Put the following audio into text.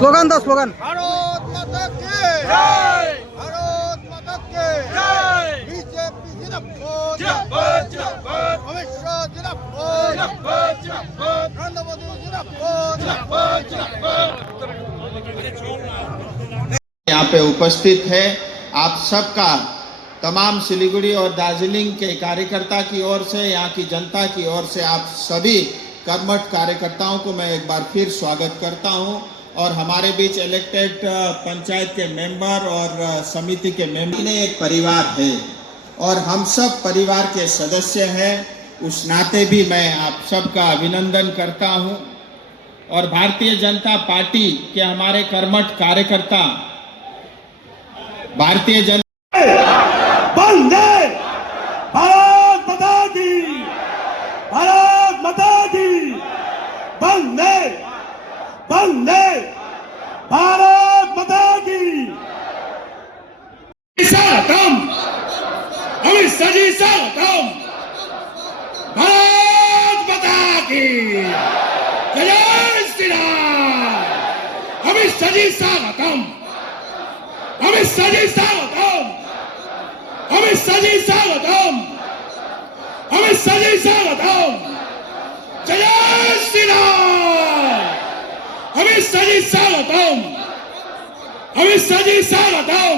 Slogan দাও, slogan. Bharat মাতা কি জয়, ভারত মাতা কি জয়, বিজেপি জিন্দাবাদ জিন্দাবাদ জিন্দাবাদ, অমিত শাহ জিন্দাবাদ জিন্দাবাদ জিন্দাবাদ, নরেন্দ্র মোদি জিন্দাবাদ জিন্দাবাদ জিন্দাবাদ। यहाँ पे उपस्थित है आप सबका, तमाम सिलीगुड़ी और दार्जिलिंग के कार्यकर्ता की ओर से, यहाँ की जनता की ओर से आप सभी कर्मठ कार्यकर्ताओं को मैं एक बार फिर स्वागत करता हूँ। और हमारे बीच इलेक्टेड पंचायत के मेंबर और समिति के मेंबर ने एक परिवार है और हम सब परिवार के सदस्य हैं। उस नाते भी मैं आप सबका अभिनंदन करता हूँ। और भारतीय जनता पार्टी के हमारे कर्मठ कार्यकर्ता भारतीय जनता वंदे भारत माता की, भारत माता की, वंदे वंदे भारत माता की। स्वागतम, अमित शाह जी स्वागतम, भारत माता की जय श्री राम। अमित शाह जी स्वागतम, अमित शाह जी स्वागतम, अमित शाह जी स्वागतम, अमित शाह जी स्वागतम, जय श्री राम। अमित शाह जी स्वागतम, अमित शाह जी स्वागतम।